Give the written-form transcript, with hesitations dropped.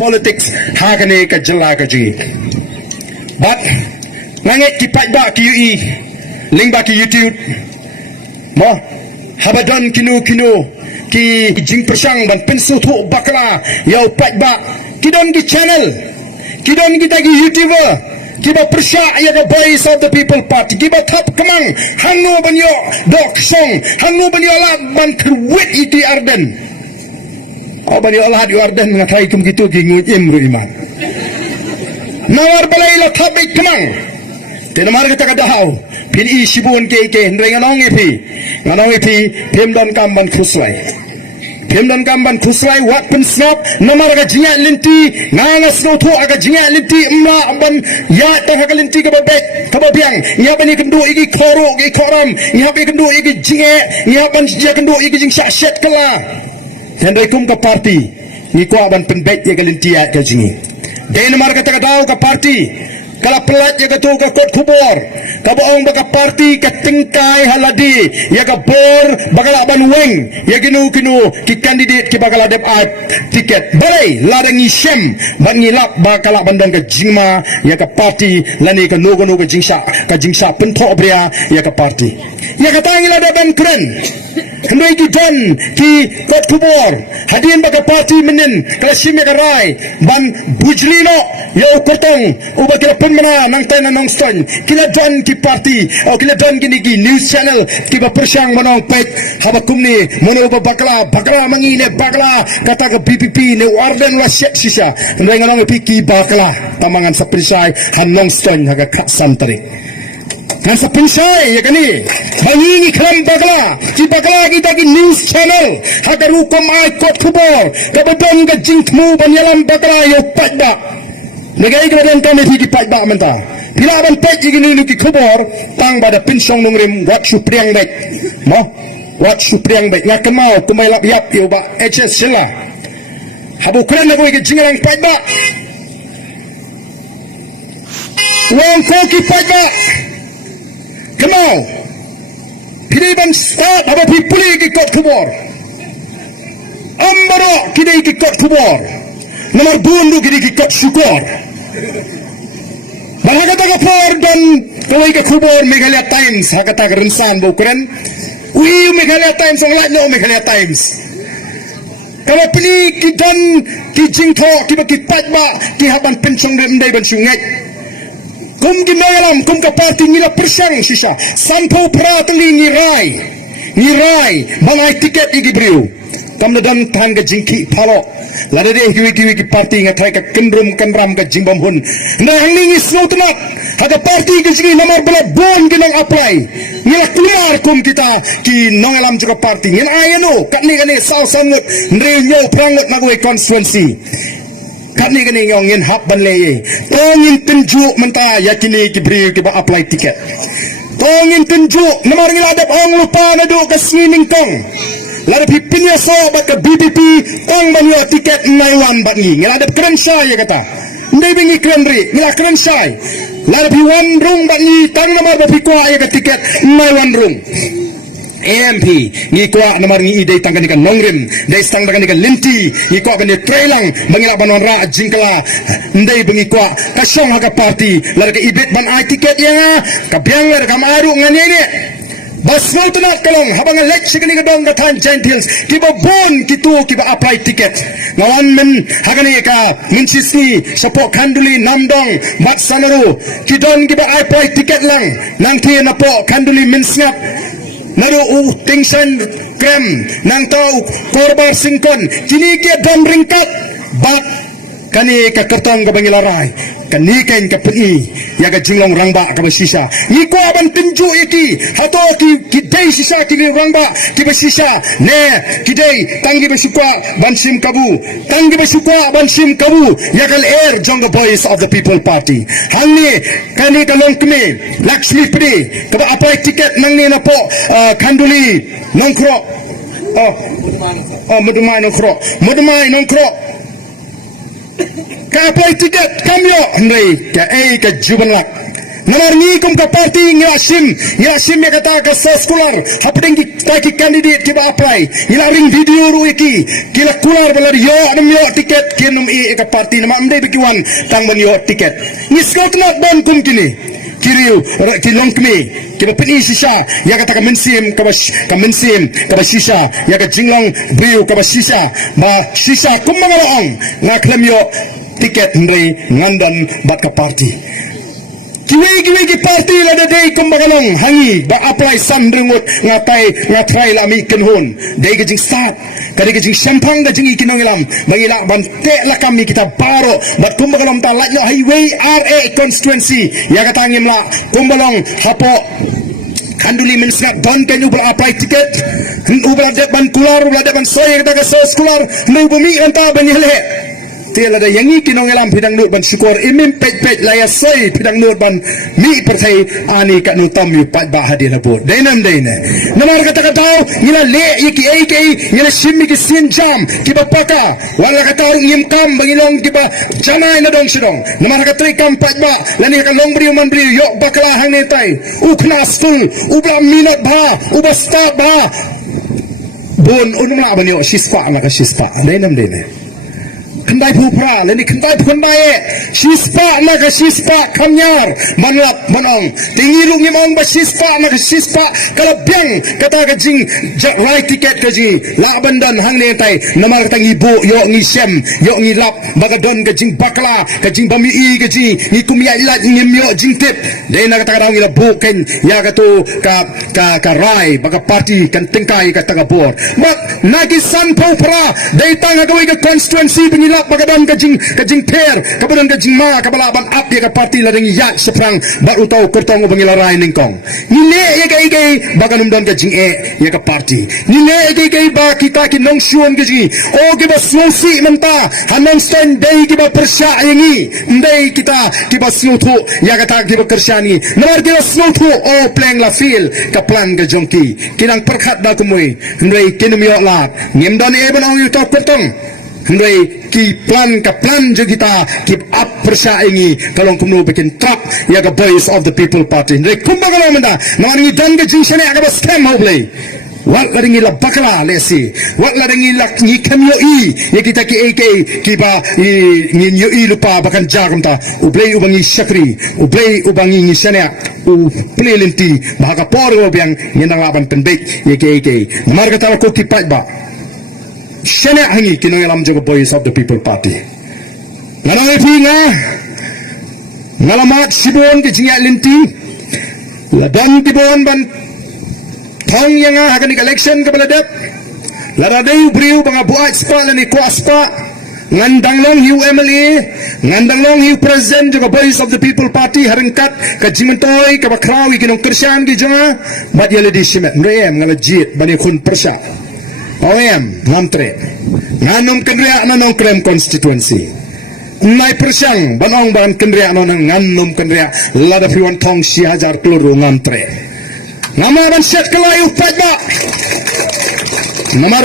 politics hakane ka jala ka ji but nangit ki pat ba ki ui ling ba ki YouTube mo habadon kinu ki jing persang ban pensu thu bakla yau pat ba kidon ki channel kidon kita ki YouTuber kiba persya ya the voice of the people party kiba thap kamang hangu banyo dok song hangu banyo la ban wit iti arden bani Allah di arden ngatai kum gitu gingu imru iman nawar balai la thabik kamang tenamar kita kadahau pin i sibun ke nrenganong epi pemdon kamban khuslai wat pen snap namar ga jinga linti nanga sno tho aga jinga linti ma ban ya to ha linti ka babek ka babiang nya bani kendu igi khoro gi khoram nya be kendu igi jinga nya ban je kendu igi jing shat kala Hendai kum ka parti ni ko aban penbet ya galintia ka jingi Denmark kata daw ka parti kala pelat ya ka tu ka kot kubor ka boong baka parti ka tingkai haladi ya ka bor bakala ban weng ya kinu ki candidate ki bakala dep tiket balai ladang isem ban ngilap bakala bandang ka jingma ya ka parti lani ka nogo ka jingsa pentho bria ya ka parti ya ka tangila da ban kren Hendai ki don ki kot kubor hadian baka parti menin kala simya ka rai ban bujlino ya ukotong uba kila pun mana nang tena nang ston kila don ki parti o kila don ki news channel ki ba persyang manong pek haba kumni mono uba bakla mangine bakla kata ka BPP ne warden wa syet sisa hendai nganong ki bakla tamangan sa pensay hanong ston haga santri kan sa pensay ya kani bangingi kram bakla kita ki news channel hagaru komai kot kubor kabadon ga jingmu banyalam bakla yo padda negai kadan kami di padda menta bila ban pej gini ki kubor tang bada pinsong nungrim wat supriang baik wat supriang baik ngakamau kumai lap yap yo ba HS sila habu kran na ko ki jingang padda wong ko ki padda Kamau, kini ban start apa pipuli ki kot kubor. Ambaro kini ki kot kubor. Nomor bundu kini ki kot syukur. Bahagata ka for dan kawai ka kubor Meghalaya Times hakata ka rinsan bukuran. Ui Meghalaya Times ang lahat no Meghalaya Times. Kalau pini ki dan ki jingtho ki ba ki patba ki haban pensong rendai ban sungai. Kum ginalam kum ka parti nila persyang sisa sampo pratali ngirai bangai tiket igi briu kam nadan tan ga jingki palo lada de kiwi ki parti ngatai ka kendrum kanram ka jingbam hun na hangingi snotnak haga parti ga jingi nomor bala bon ginang apply nila keluar kum kita ki nongalam juga parti ngin ayano kani saw sangut nrenyo prangot nagwe constituency kami kini ngongin hak banleye tongin tunjuk menta yakini kibri kiba apply tiket tongin tunjuk namar ngiladap ang lupa na do ka swimming kong ladap hipinya so bat ka BBP tong banyo tiket naiwan bat ngi ngiladap keren syai ya kata ndai bingi keren ri ngila keren syai ladap hiwan rung bat ngi tang namar bat hikwa ya ka tiket naiwan rung AMP ngi kwa namar ngi idei tangkan ikan nongrim dei stang tangkan ikan linti ngi kwa kan trailang bangila banon ra jingkala ndei bengi kwa kasyong haga parti lar ka ibet ban ai tiket ya ka biang lar kam aru ngani ni bas mo tunat kalong habang lek sikani ka dong gatan gentils kiba bon kitu kiba apply tiket ngawan men hagani ka minsisni sapo kanduli namdong mat sanaru kidon kiba apply tiket lang nangti na po kanduli minsngap Naru tingsan krem nang tau korbar singkon kini ke dam ringkat bat kani ka kertang ka bangilarai kani kain ka pi ya ka jinglong rangba ka basisa ni ko ban tinju iki hato ki dei sisa ki rangba ki basisa ne ki dei tangi basukwa ban sim kabu ya kal air jong the voice of the people party hangi kani ka longkme Lakshmi Pri ka apply tiket nang ni na po kanduli nongkro mudumai nongkro ka apply tiket kamyo ndai ka ka jubanlak Namar ni kum ka parti ngirasim ya kata ka sekolah hapdeng ki candidate ki ba apply ila ring video ru iki kila kular bala yo anam yo tiket kinum ka parti nama amde bikiwan tang ban yo tiket ni skot na bon kum kini kiriu ki longkmi ki ba pini sisa ya kata ka mensim ka ba sisa ya ka jinglong briu ka ba sisa kum mangalong na klam yo tiket ndre ngandan bat ka parti Kiwi ki parti la day kumbagalong hangi ba apply sandrungot ngatai lami kenhun day gajing start kadi gajing sampang gajing ikinong ilam bangila bante la kami kita baro bat kumbagalong ta latno highway RA constituency ya katangim la kumbalong hapo kanduli mensnak don kan ubal apply tiket ubal det ban kular ubal det ban soy kata ka sos kular nu bumi anta banyele tiada ada yang ini kinong elam pidang nur ban syukur imim pej laya soy pidang nur ban mi pertai ani kat nutam yu pat bah hadir abot dainan namar kata tau ngila le iki ngila shimmi ki sin jam ki bapaka wala kata ngim kam bangilong ki ba janai na dong sidong namar kata kam pat ba lani ka long briu man briu yok bakala hang netai ukna stul ubla minat ba ubasta ba bon unmla banyo shispa na ka shispa dainan kendai pupra lani kendai shispa naga shispa kamnyar manlap monong tingilung ngimong ba shispa naga shispa kalabyang kata kajing right ticket kaji labandan hang netai namar tang ibu yo ngi sem yo ngi lap bagadon kajing bakla kajing bami kaji ni kumya ilat ngim yo jing tip dai na kata ngi buken ya katu ka rai baga party kan tingkai kata gabor mak nagi san pupra dai tang agawai ka constituency binila bagadan kajing ter kabadan kajing ma kabalaban up ya ka parti la ring yak seprang baru tau kertong bangilarai ningkong nile ya kai baganum don kajing ya ka parti nile kai ba kita ki nong suon kajing o ki ba susi menta hanong stand dai ki ba persya yangi ndai kita ki ba snuthu ya kata ki ba kersyani nomor ki ba snuthu o pleng la feel ka plan ka jongki kinang perkhat da kumui ndai kinum yo la ngim don e banong yu tau kertong Hendai ki plan je kita keep up persaingi kalau kumno bikin trap ya ka voice of the people party hendai kumbagala menda nani dan ke jinsane aga scam hoble wal ladingi la bakala lesi wal ladingi la ni kamyo ya kita ki ki ba ni yo lupa bakan jagam ta ublei ubangi syakri ublei ubangi ni sana plelenti bahaga poro biang nyenangaban penbek ya ki marga tawa ko kipat ba Shana hangi kinong alam jago voice of the people party. Nganong ipinga ngalamat sibon ke jinga linti ladang tibon ban thong yang akan election ke baladat ladai briu banga buat spa lani ko spa ngandang long hiu MLA ngandang long hiu president jago voice of the people party harengkat ke jimentoy ke bakrawi kinong kersian ki jonga bat yale di simet mrem ngalajit bani kun persya OM ngantre nganom kendria nanong krem constituency nai persyang banong ban kendria nanong nganom kendria lada piwan tong si hajar keluru ngantre nama ban set kelayu pajak nomor